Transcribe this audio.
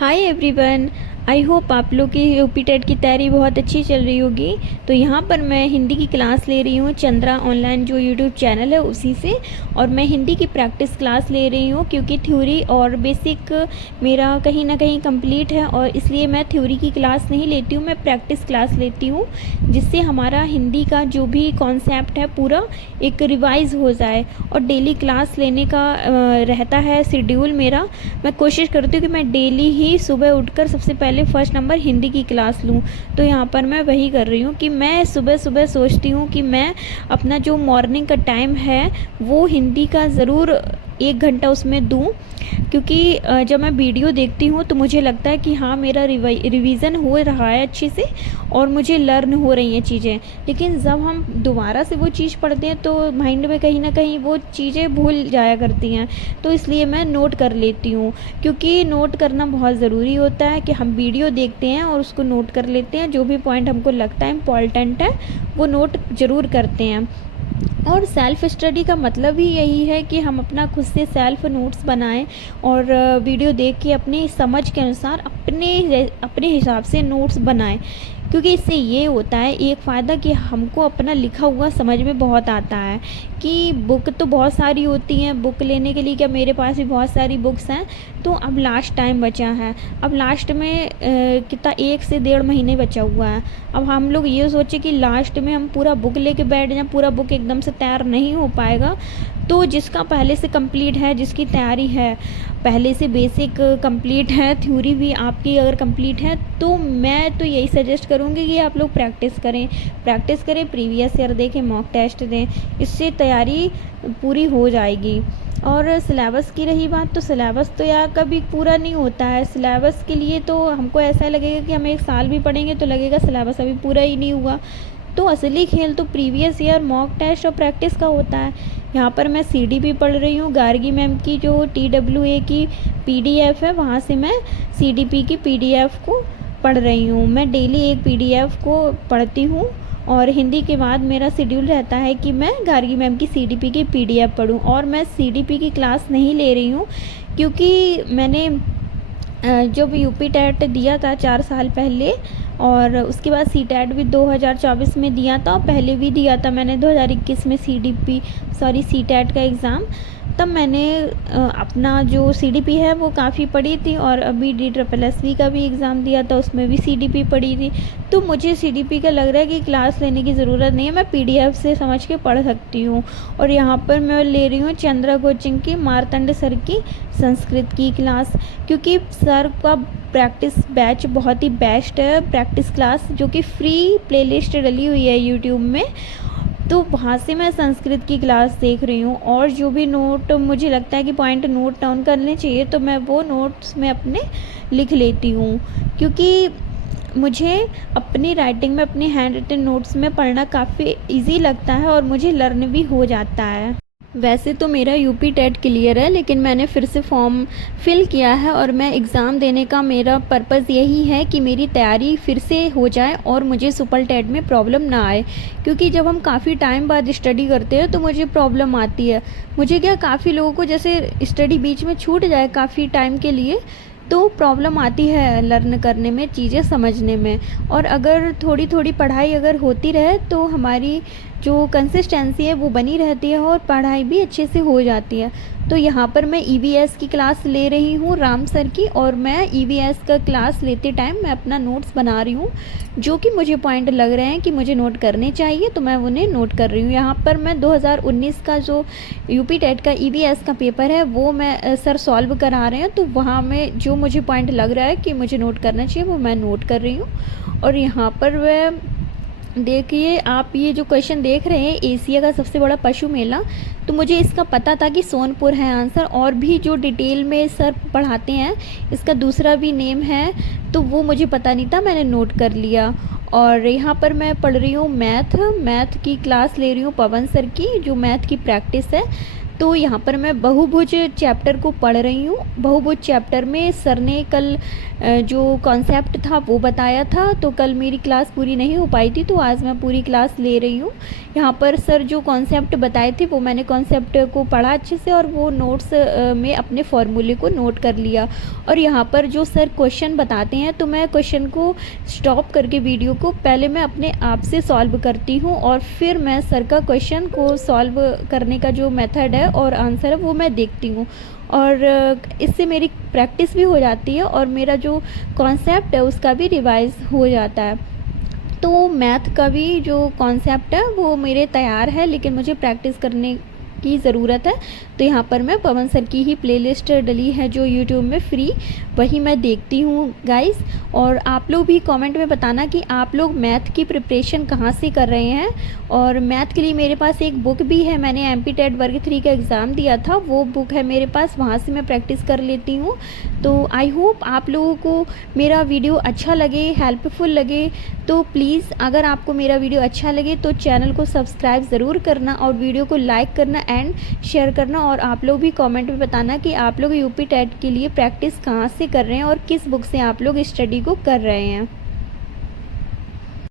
Hi everyone. I hope आप लोग की यूपी टेट की तैयारी बहुत अच्छी चल रही होगी। तो यहाँ पर मैं हिंदी की क्लास ले रही हूँ चंद्रा ऑनलाइन जो यूट्यूब चैनल है उसी से। और मैं हिंदी की प्रैक्टिस क्लास ले रही हूँ क्योंकि थ्योरी और बेसिक मेरा कहीं ना कहीं कंप्लीट है, और इसलिए मैं थ्योरी की क्लास नहीं लेती हूँ, मैं प्रैक्टिस क्लास लेती हूँ, जिससे हमारा हिंदी का जो भी कॉन्सेप्ट है पूरा एक रिवाइज़ हो जाए। और डेली क्लास लेने का रहता है शेड्यूल मेरा। मैं कोशिश करती हूँ कि मैं डेली ही सुबह उठकर सबसे पहले फर्स्ट नंबर हिंदी की क्लास लूँ। तो यहाँ पर मैं वही कर रही हूँ कि मैं सुबह सुबह सोचती हूँ कि मैं अपना जो मॉर्निंग का टाइम है वो हिंदी का ज़रूर 1 घंटा उसमें दूँ, क्योंकि जब मैं वीडियो देखती हूँ तो मुझे लगता है कि हाँ मेरा रिवीज़न हो रहा है अच्छे से और मुझे लर्न हो रही हैं चीज़ें। लेकिन जब हम दोबारा से वो चीज़ पढ़ते हैं तो माइंड में कहीं ना कहीं वो चीज़ें भूल जाया करती हैं। तो इसलिए मैं नोट कर लेती हूँ, क्योंकि नोट करना बहुत ज़रूरी होता है कि हम वीडियो देखते हैं और उसको नोट कर लेते हैं, जो भी पॉइंट हमको लगता है इम्पॉर्टेंट है वो नोट ज़रूर करते हैं। और सेल्फ़ स्टडी का मतलब ही यही है कि हम अपना खुद से सेल्फ़ नोट्स बनाएं और वीडियो देख के अपनी समझ के अनुसार अपने हिसाब से नोट्स बनाएं। क्योंकि इससे ये होता है एक फ़ायदा कि हमको अपना लिखा हुआ समझ में बहुत आता है। कि बुक तो बहुत सारी होती हैं, बुक लेने के लिए क्या मेरे पास भी बहुत सारी बुक्स हैं। तो अब लास्ट टाइम बचा है, अब लास्ट में कितना 1 से 1.5 महीने बचा हुआ है। अब हम लोग ये सोचे कि लास्ट में हम पूरा बुक लेके बैठ जाएं, पूरा बुक एकदम से तैयार नहीं हो पाएगा। तो जिसका पहले से कंप्लीट है, जिसकी तैयारी है पहले से, बेसिक कंप्लीट है, थ्योरी भी आपकी अगर कंप्लीट है, तो मैं तो यही सजेस्ट करूँगी कि आप लोग प्रैक्टिस करें, प्रीवियस ईयर देखें, मॉक टेस्ट दें, इससे तैयारी पूरी हो जाएगी। और सिलेबस की रही बात, तो सिलेबस तो यार कभी पूरा नहीं होता है। सिलेबस के लिए तो हमको ऐसा लगेगा कि हम 1 साल भी पढ़ेंगे तो लगेगा सिलेबस अभी पूरा ही नहीं हुआ। तो असली खेल तो प्रीवियस ईयर मॉक टेस्ट और प्रैक्टिस का होता है। यहाँ पर मैं सीडीपी पढ़ रही हूँ, गार्गी मैम की जो TWA की PDF है, वहाँ से मैं सीडीपी की PDF को पढ़ रही हूँ। मैं डेली एक PDF को पढ़ती हूँ और हिंदी के बाद मेरा शेड्यूल रहता है कि मैं गार्गी मैम की सीडीपी की PDF पढूँ। और मैं सीडीपी की क्लास नहीं ले रही हूँ क्योंकि मैंने जब यूपी टेट दिया था 4 साल पहले, और उसके बाद सीटेट भी 2024 में दिया था, और पहले भी दिया था मैंने 2021 में सीटेट का एग्ज़ाम। तब मैंने अपना जो सीडीपी है वो काफ़ी पढ़ी थी, और अभी DSSS का भी एग्ज़ाम दिया था, उसमें भी सीडीपी पढ़ी थी। तो मुझे सीडीपी का लग रहा है कि क्लास लेने की ज़रूरत नहीं है, मैं PDF से समझ के पढ़ सकती हूँ। और यहाँ पर मैं ले रही हूँ चंद्रा कोचिंग की मार्तंड सर की संस्कृत की क्लास, क्योंकि सर का प्रैक्टिस बैच बहुत ही बेस्ट है, प्रैक्टिस क्लास जो कि फ्री प्लेलिस्ट डली हुई है यूट्यूब में। तो वहाँ से मैं संस्कृत की क्लास देख रही हूँ, और जो भी नोट मुझे लगता है कि पॉइंट नोट डाउन करने चाहिए तो मैं वो नोट्स में अपने लिख लेती हूँ, क्योंकि मुझे अपनी राइटिंग में, अपनी हैंड रिटन नोट्स में पढ़ना काफ़ी इजी लगता है और मुझे लर्न भी हो जाता है। वैसे तो मेरा यूपी टेट क्लियर है, लेकिन मैंने फिर से फॉर्म फिल किया है, और मैं एग्ज़ाम देने का मेरा पर्पज़ यही है कि मेरी तैयारी फिर से हो जाए और मुझे सुपर टेट में प्रॉब्लम ना आए। क्योंकि जब हम काफ़ी टाइम बाद स्टडी करते हैं तो मुझे प्रॉब्लम आती है। मुझे क्या, काफ़ी लोगों को जैसे स्टडी बीच में छूट जाए काफ़ी टाइम के लिए तो प्रॉब्लम आती है लर्न करने में, चीज़ें समझने में। और अगर थोड़ी थोड़ी पढ़ाई अगर होती रहे तो हमारी जो कंसिस्टेंसी है वो बनी रहती है और पढ़ाई भी अच्छे से हो जाती है। तो यहाँ पर मैं EVS की क्लास ले रही हूँ राम सर की, और मैं EVS का क्लास लेते टाइम मैं अपना नोट्स बना रही हूँ, जो कि मुझे पॉइंट लग रहे हैं कि मुझे नोट करने चाहिए, तो मैं उन्हें नोट कर रही हूँ। यहाँ पर मैं 2019 का जो यूपी टेट का EVS का पेपर है वो मैं सर सॉल्व करा रहे हैं, तो वहाँ में जो मुझे पॉइंट लग रहा है कि मुझे नोट करना चाहिए वो मैं नोट कर रही हूँ। और यहाँ पर वह देखिए, आप ये जो क्वेश्चन देख रहे हैं, एशिया का सबसे बड़ा पशु मेला, तो मुझे इसका पता था कि सोनपुर है आंसर, और भी जो डिटेल में सर पढ़ाते हैं इसका दूसरा भी नेम है, तो वो मुझे पता नहीं था, मैंने नोट कर लिया। और यहाँ पर मैं पढ़ रही हूँ मैथ की क्लास ले रही हूँ पवन सर की, जो मैथ की प्रैक्टिस है। तो यहाँ पर मैं बहुभुज चैप्टर को पढ़ रही हूँ। बहुभुज चैप्टर में सर ने कल जो कॉन्सेप्ट था वो बताया था, तो कल मेरी क्लास पूरी नहीं हो पाई थी, तो आज मैं पूरी क्लास ले रही हूँ। यहाँ पर सर जो कॉन्सेप्ट बताए थे वो मैंने कॉन्सेप्ट को पढ़ा अच्छे से और वो नोट्स में अपने फॉर्मूले को नोट कर लिया। और यहाँ पर जो सर क्वेश्चन बताते हैं तो मैं क्वेश्चन को स्टॉप करके वीडियो को पहले मैं अपने आप से सॉल्व करती हूँ और फिर मैं सर का क्वेश्चन को सॉल्व करने का जो मेथड है और आंसर है वो मैं देखती हूँ। और इससे मेरी प्रैक्टिस भी हो जाती है और मेरा जो कॉन्सेप्ट है उसका भी रिवाइज हो जाता है। तो मैथ का भी जो कॉन्सेप्ट है वो मेरे तैयार है, लेकिन मुझे प्रैक्टिस करने की ज़रूरत है। तो यहाँ पर मैं पवन सर की ही प्लेलिस्ट डली है जो यूट्यूब में फ्री, वही मैं देखती हूँ गाइस। और आप लोग भी कमेंट में बताना कि आप लोग मैथ की प्रिपरेशन कहाँ से कर रहे हैं। और मैथ के लिए मेरे पास एक बुक भी है, मैंने एमपी-टेट वर्ग 3 का एग्ज़ाम दिया था, वो बुक है मेरे पास, वहाँ से मैं प्रैक्टिस कर लेती हूँ। तो आई होप आप लोगों को मेरा वीडियो अच्छा लगे, हेल्पफुल लगे। तो प्लीज़ अगर आपको मेरा वीडियो अच्छा लगे तो चैनल को सब्सक्राइब ज़रूर करना और वीडियो को लाइक करना एंड शेयर करना। और आप लोग भी कमेंट में बताना कि आप लोग यूपी टेट के लिए प्रैक्टिस कहाँ से कर रहे हैं और किस बुक से आप लोग स्टडी को कर रहे हैं।